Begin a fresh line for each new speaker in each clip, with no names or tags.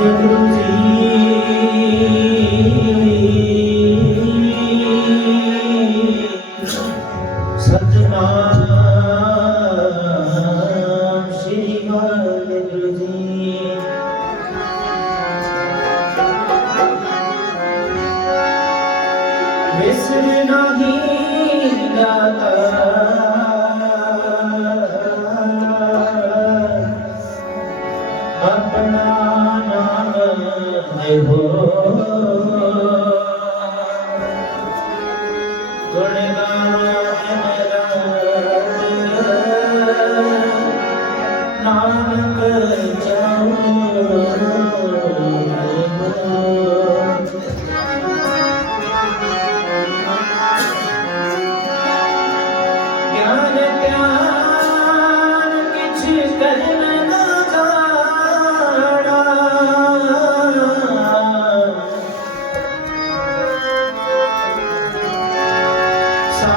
dentro de mim.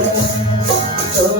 Oh, okay.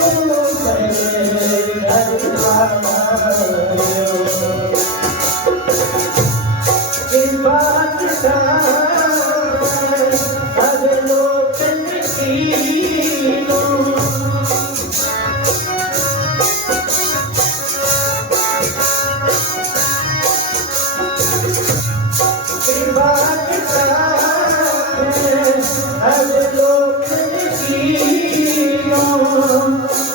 Her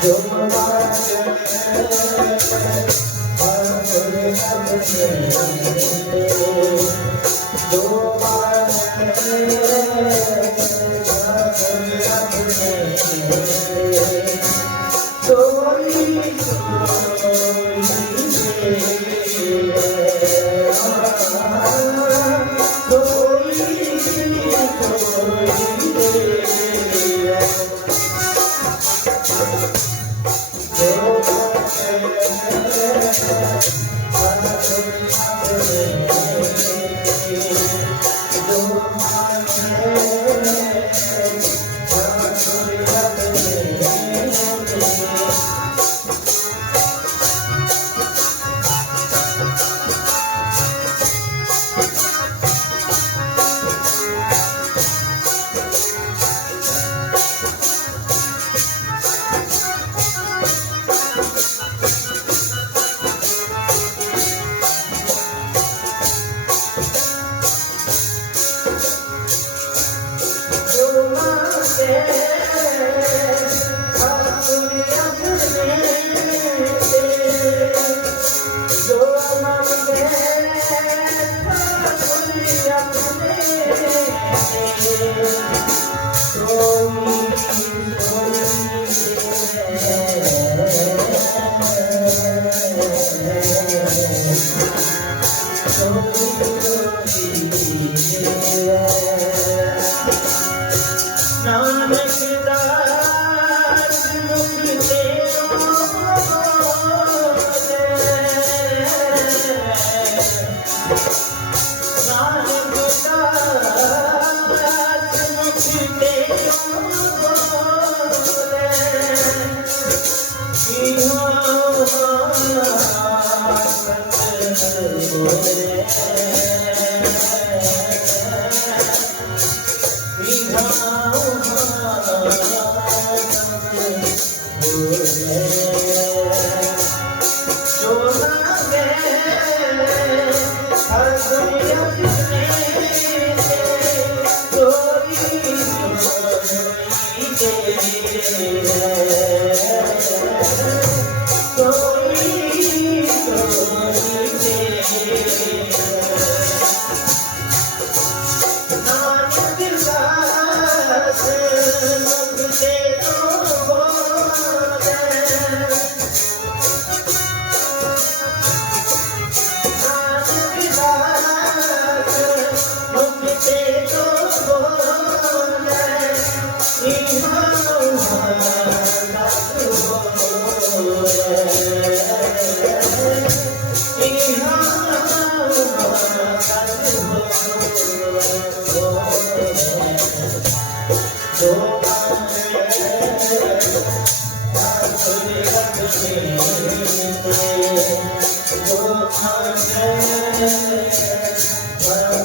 Thank you. Thank you. Senhor,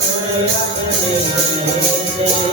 I'm